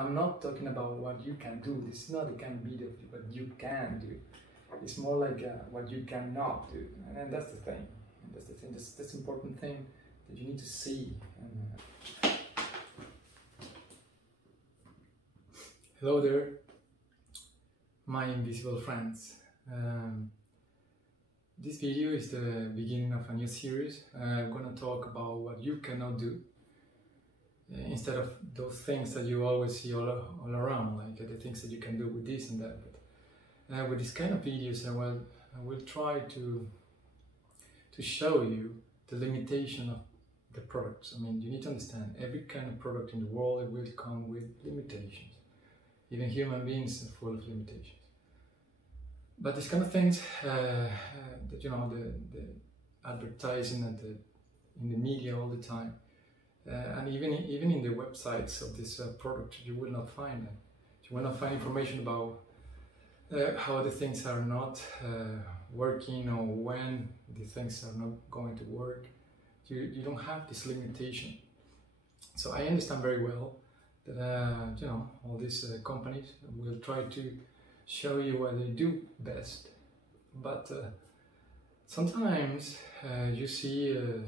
I'm not talking about what you can do. This is not the kind of video of what you can do. It's more like what you cannot do, and that's the thing. That's the thing. That's the important thing that you need to see. Hello there, my invisible friends. This video is the beginning of a new series. I'm gonna talk about what you cannot do, instead of those things that you always see all around, like the things that you can do with this and that. But with this kind of videos, I will try to show you the limitation of the products. I mean, you need to understand every kind of product in the world, it will come with limitations. Even human beings are full of limitations. But these kind of things that, you know, the advertising and in the media all the time, and even in the websites of this product, you will not find them. You will not find information about how the things are not working, or when the things are not going to work. You don't have this limitation. So I understand very well that you know, all these companies will try to show you what they do best, but sometimes you see I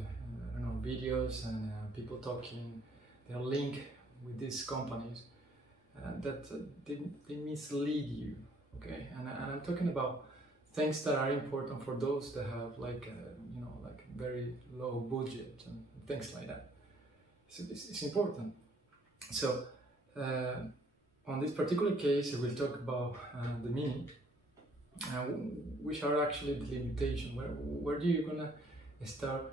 don't know, videos and people talking, they're linked with these companies that they mislead you, okay? And I'm talking about things that are important for those that have like you know, like very low budget and things like that. So it's important. So on this particular case, we'll talk about the Mini, which are actually the limitation. Where do you gonna start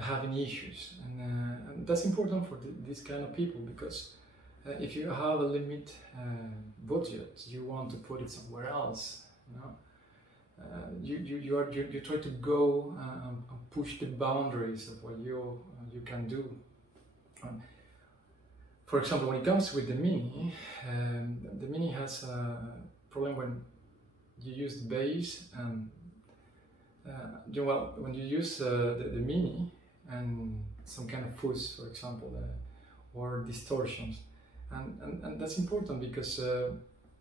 having issues? And that's important for this kind of people, because if you have a limit budget, you want to put it somewhere else. You know, you try to go and push the boundaries of what you can do. For example, when it comes with the Mini has a problem when you use the bass and well, when you use the Mini and some kind of fuzz, for example, or distortions, and that's important because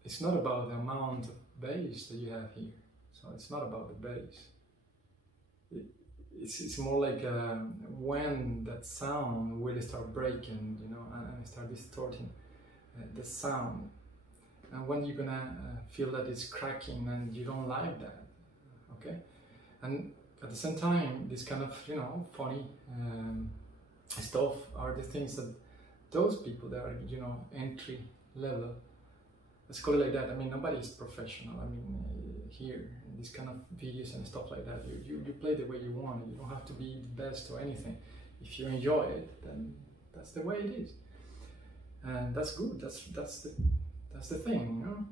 it's not about the amount of bass that you have here. So it's not about the bass. It's more like when that sound will start breaking, you know, and start distorting the sound, and when you're gonna feel that it's cracking and you don't like that, okay? And at the same time, this kind of, you know, funny stuff are the things that those people that are, you know, entry level, let's call it like that. I mean, nobody is professional. I mean, here, in these kind of videos and stuff like that, you play the way you want. You don't have to be the best or anything. If you enjoy it, then that's the way it is, and that's good. That's the thing, you know.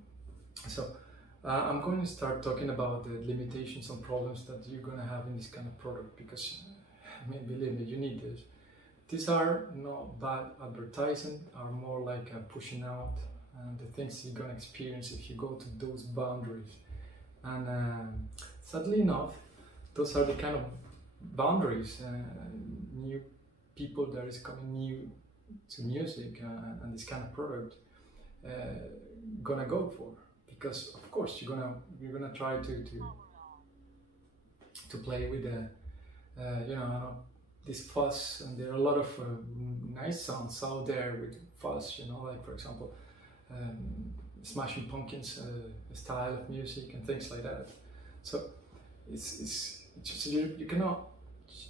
So I'm going to start talking about the limitations and problems that you're going to have in this kind of product, because I mean, believe me, you need this. These are not bad advertising, are more like pushing out the things you're going to experience if you go to those boundaries. And sadly enough, those are the kind of boundaries new people that is coming new to music and this kind of product gonna go for, because of course you're gonna try to play with the you know, this fuzz, and there are a lot of nice sounds out there with fuzz, you know, like for example Smashing Pumpkins style of music and things like that. So it's just, you cannot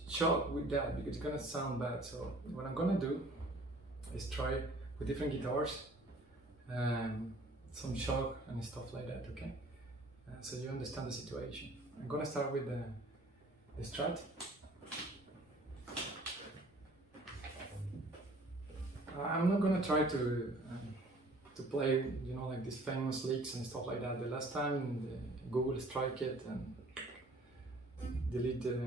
shock with that, because it's gonna sound bad. So what I'm gonna do is try with different guitars, some shock and stuff like that, okay? So you understand the situation. I'm gonna start with the Strat. I'm not gonna try to play, you know, like these famous leaks and stuff like that. The last time Google strike it and delete the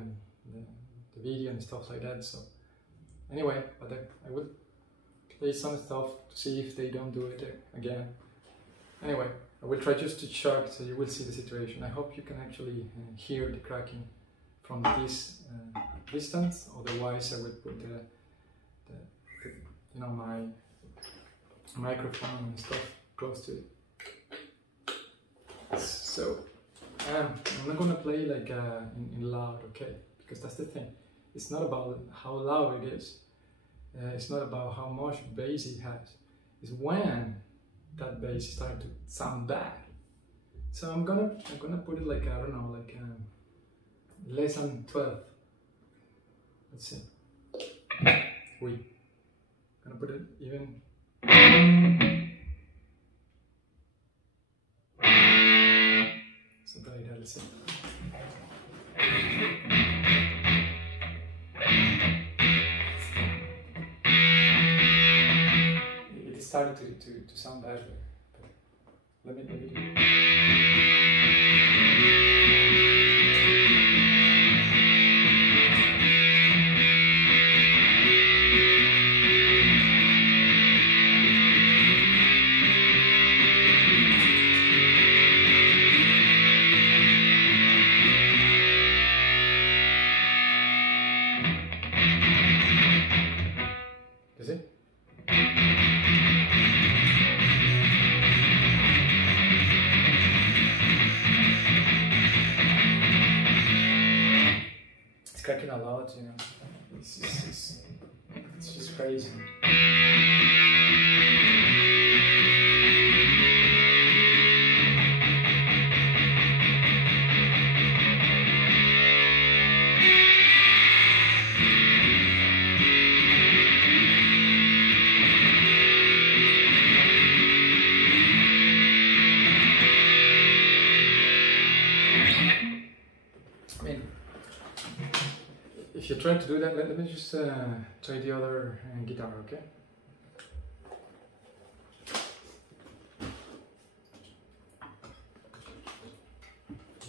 video and stuff like that. So anyway, but I will play some stuff to see if they don't do it again. Anyway, I will try just to shock, so you will see the situation. I hope you can actually hear the cracking from this distance. Otherwise, I will put you know, my microphone and stuff close to it. So I'm not gonna play like in loud, okay? Because that's the thing. It's not about how loud it is. It's not about how much bass it has. It's when that bass starts to sound bad. So I'm gonna put it like, I don't know, like less than 12. Let's see. I'm gonna put it even. Something like that, let's see. It started to sound better. Let me do it. Is it? It's cracking a lot, you know. It's just crazy. I mean, if you try to do that, let me just try the other guitar, okay?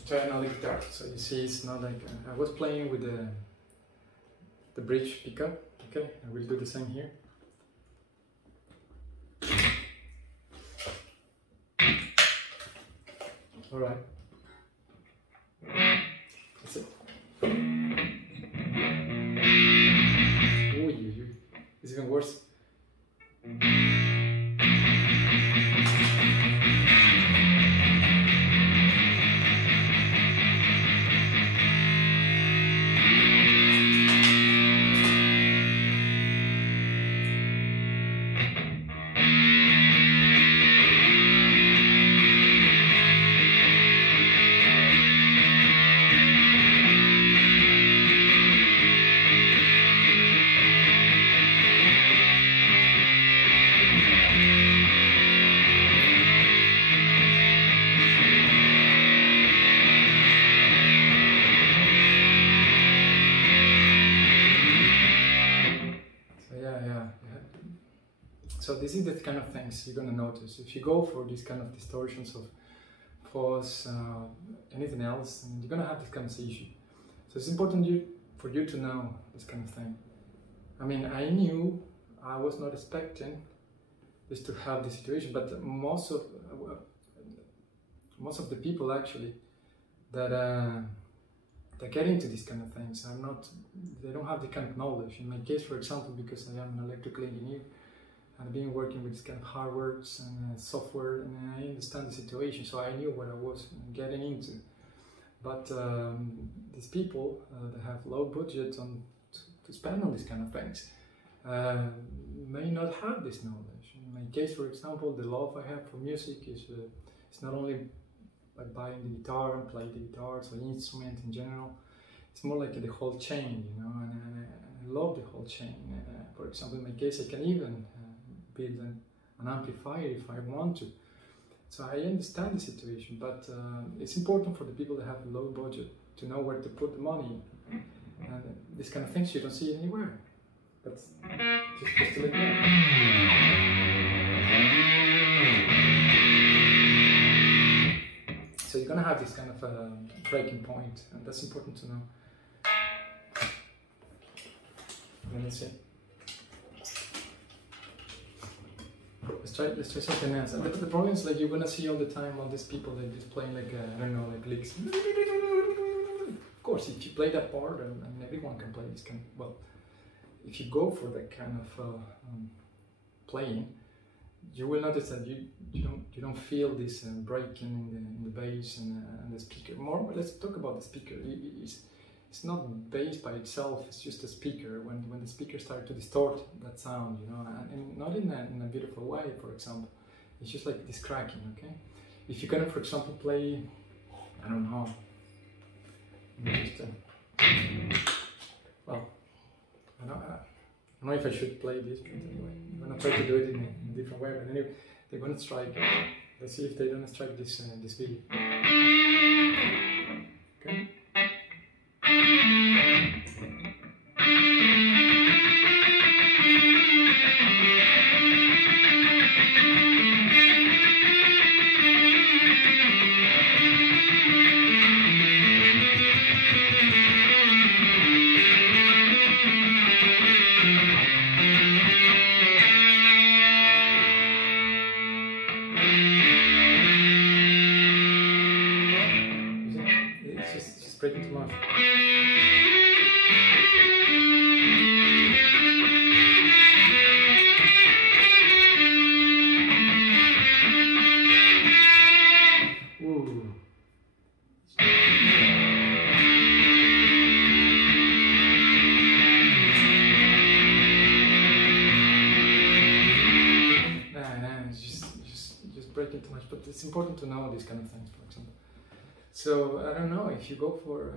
Try another guitar. So you see, it's not like I was playing with the bridge pickup. Okay, I will do the same here. All right. That's it. Ooh, it's even worse. So this is the kind of things you're gonna notice. If you go for these kind of distortions of fuzz, anything else, and you're gonna have this kind of issue. So it's important for you to know this kind of thing. I mean, I knew I was not expecting this to have this situation, but most of the people actually that get into these kind of things are not. They don't have the kind of knowledge. In my case, for example, because I am an electrical engineer. I've been working with this kind of hardware and software, and I understand the situation, so I knew what I was getting into. But these people that have low budget to spend on these kind of things may not have this knowledge. In my case, for example, the love I have for music is it's not only by buying the guitar and playing the guitar, so instrument in general. It's more like the whole chain, you know, and I love the whole chain. For example, in my case, I can even build an amplifier if I want to. So I understand the situation, but it's important for the people that have low budget to know where to put the money. And this kind of things you don't see anywhere. But just to let you know. So you're gonna have this kind of breaking point, and that's important to know. Let's see. Let's try something else. The problem is like you're gonna see all the time all these people like just playing like I don't know, like licks. Of course, if you play that part, and everyone can play this kind. Well, if you go for that kind of playing, you will notice that you don't feel this breaking in the bass and the speaker. More, let's talk about the speaker. It's not bass by itself. It's just a speaker. When the speaker starts to distort that sound, you know, and not in a beautiful way. For example, it's just like this cracking. Okay, if you can, for example, play, I don't know, just well, I don't know if I should play this, but anyway, I'm gonna try to do it in a different way. But anyway, they're gonna strike. Let's see if they don't strike this this video. Okay. Breaking too much. Ooh. Nah, just breaking too much. But it's important to know these kind of things, for example. So I don't know if you go for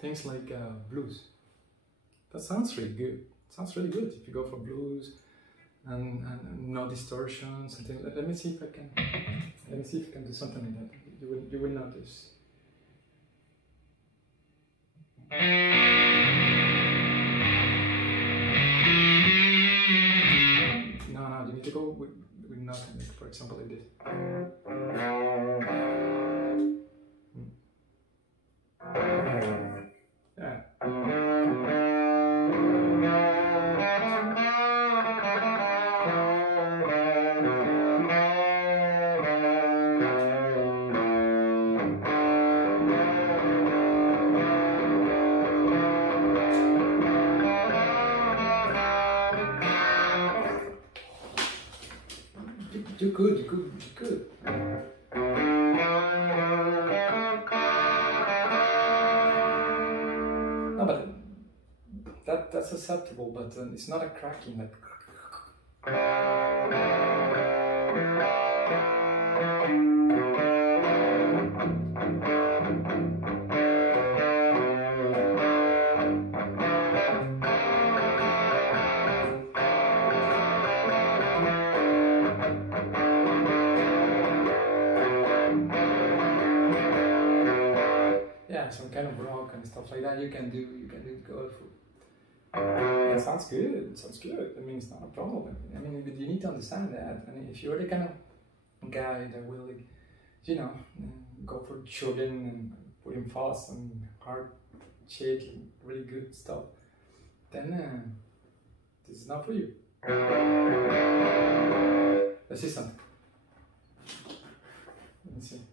things like blues. That sounds really good. It sounds really good if you go for blues and no distortions and things. Let me see if I can. Let me see if I can do something like that. You will notice. No, you need to go with nothing. Like, for example, like this. Yeah. You're good. No, but that's acceptable, but it's not a cracking like. Some kind of rock and stuff like that. You can do go for. It sounds good. I mean, it's not a problem. I mean, but you need to understand that. I mean, if you're the kind of guy that will, like, you know, go for children and put in fast and hard shit, really good stuff, then this is not for you. Let's see something. Let me see.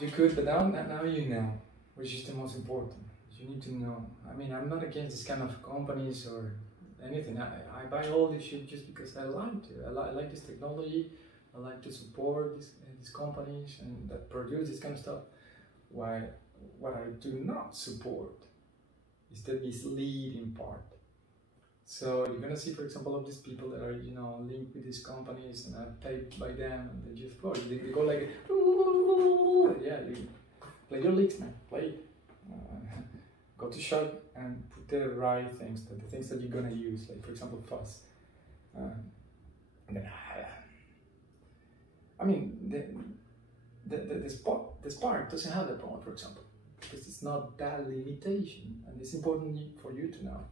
You could, but now you know, which is the most important. You need to know. I mean, I'm not against this kind of companies or anything. I buy all this shit just because I like to. I like this technology. I like to support these companies and that produce this kind of stuff. What I do not support is the misleading part. So you're gonna see, for example, of these people that are, you know, linked with these companies and are paid by them, and they just go. They go like, yeah, you play your licks, man. Play it. Go to shop and put the right things, the things that you're gonna use, like for example fuzz. I mean, the Spark doesn't have that problem, for example, because it's not that limitation, and it's important for you to know.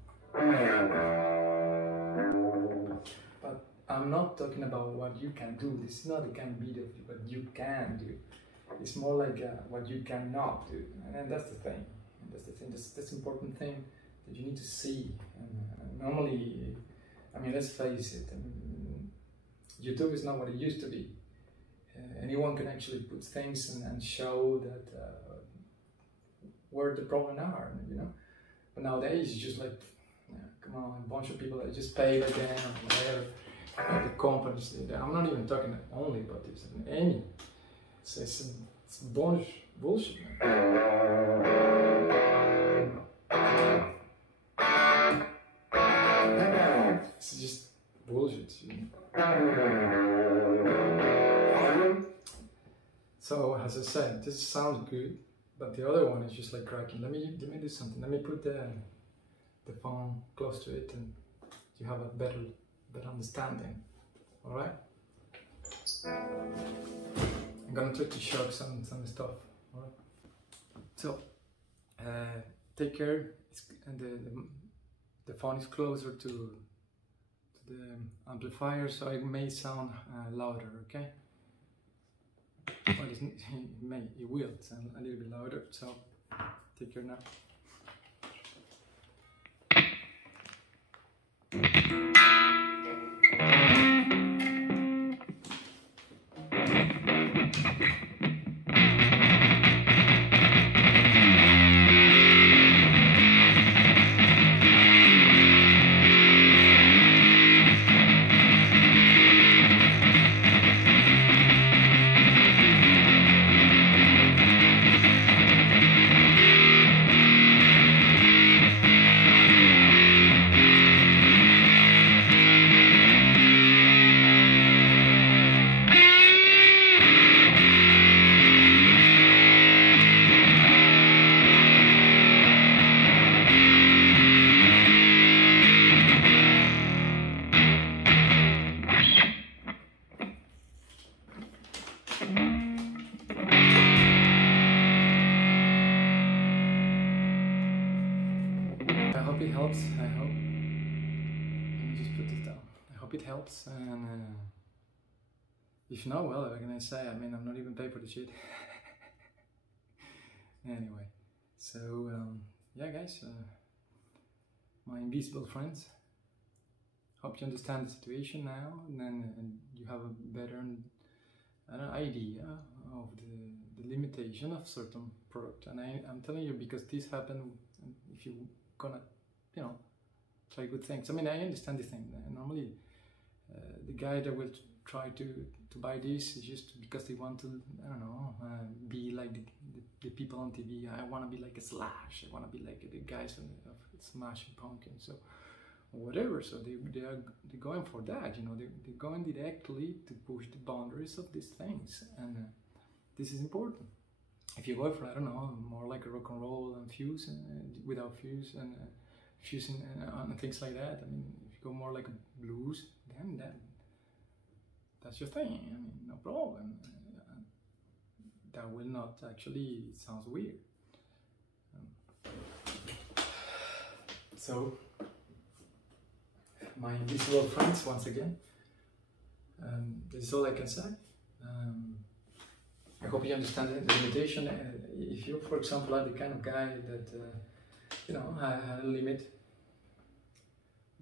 But I'm not talking about what you can do. This is not the kind of video of what you can do. It's more like what you cannot do, and that's the thing. That's the thing. That's the important thing that you need to see. And normally, I mean, let's face it. I mean, YouTube is not what it used to be. Anyone can actually put things and show that where the problems are, you know. But nowadays, it's just like, come on, a bunch of people that just pay by then or whatever. The companies, I'm not even talking only about this, any. It's bullshit, man. It's just bullshit, you know? So, as I said, this sounds good, but the other one is just like cracking. Let me do something. Let me put the phone close to it, and you have a better understanding. All right? I'm gonna try to show some stuff. All right? So, take care. The phone is closer to the amplifier, so it may sound louder. Okay? Well, it will sound a little bit louder. So, take care now. I hope it helps. I hope. Let me just put this down. I hope it helps. And if not, well, what can I say? I mean, I'm not even paid for the shit. Anyway, so yeah, guys, my invisible friends. Hope you understand the situation now, and then you have a better idea of the limitation of certain product. And I'm telling you, because this happened, if you gonna, you know, try good things. I mean, I understand this thing. Normally, the guy that will try to buy this is just because they want to, I don't know, be like the people on TV. I want to be like a Slash. I want to be like the guys of Smashing Pumpkins. So whatever. So they're going for that. You know, they're going directly to push the boundaries of these things, and this is important. If you go for, I don't know, more like a rock and roll and fuse without fuse and fusing and things like that. I mean, if you go more like a blues, then that's your thing. I mean, no problem. That will not actually, it sounds weird. So, my invisible friends, once again, this is all I can say. I hope you understand the limitation. If you, for example, are the kind of guy that, you know, had a limit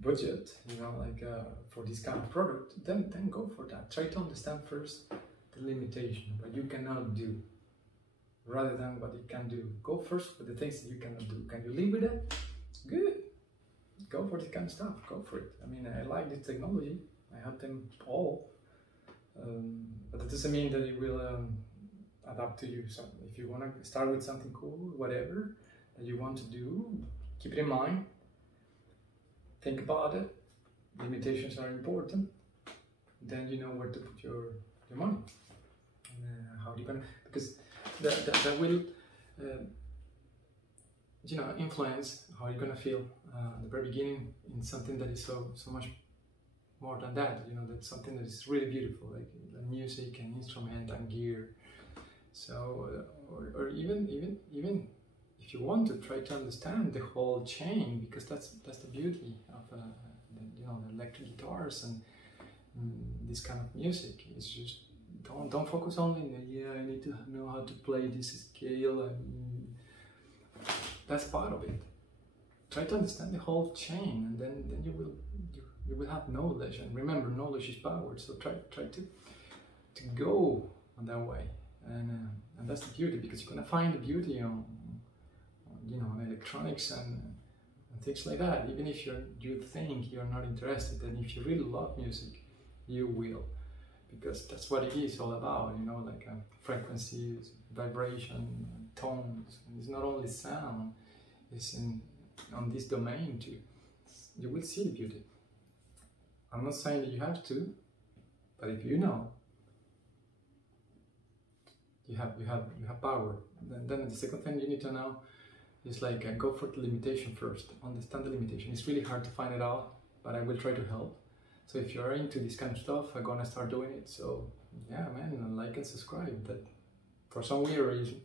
budget, you know, like for this kind of product, then go for that. Try to understand first the limitation, what you cannot do, rather than what you can do. Go first with the things that you cannot do. Can you live with it? Good. Go for this kind of stuff. Go for it. I mean, I like this technology. I have them all, but it doesn't mean that it will adapt to you. So if you want to start with something cool, whatever that you want to do, keep it in mind. Think about it. Limitations are important. Then you know where to put your money. And, how are you gonna? Because that will, you know, influence how you're gonna feel at the very beginning in something that is so much more than that. You know, that's something that is really beautiful, like the music and instrument and gear. So, or even if you want to try to understand the whole chain, because that's the beauty of you know, the electric guitars, and this kind of music. It's just don't focus only on yeah, I need to know how to play this scale, and that's part of it. Try to understand the whole chain, and then you will have knowledge. And remember, knowledge is power. So try to go on that way, and that's the beauty, because you're gonna find the beauty on on electronics and things like that. Even if you think you're not interested, and if you really love music, you will, because that's what it is all about. Like frequencies, vibration, tones. And it's not only sound; it's on this domain too. You will see the beauty. I'm not saying that you have to, but if you know, you have power. Then the second thing you need to know is like go for the limitation first. Understand the limitation. It's really hard to find it out, but I will try to help. So if you're into this kind of stuff, I'm gonna start doing it. So yeah, man, like and subscribe. That for some weird reason,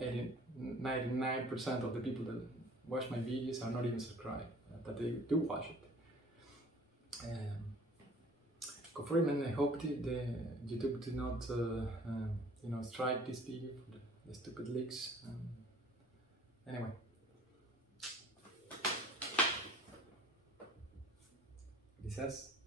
99% of the people that watch my videos are not even subscribed, but they do watch it. Go for it, man. I hope the YouTube did not strike this video for the stupid leaks. Anyway, quizás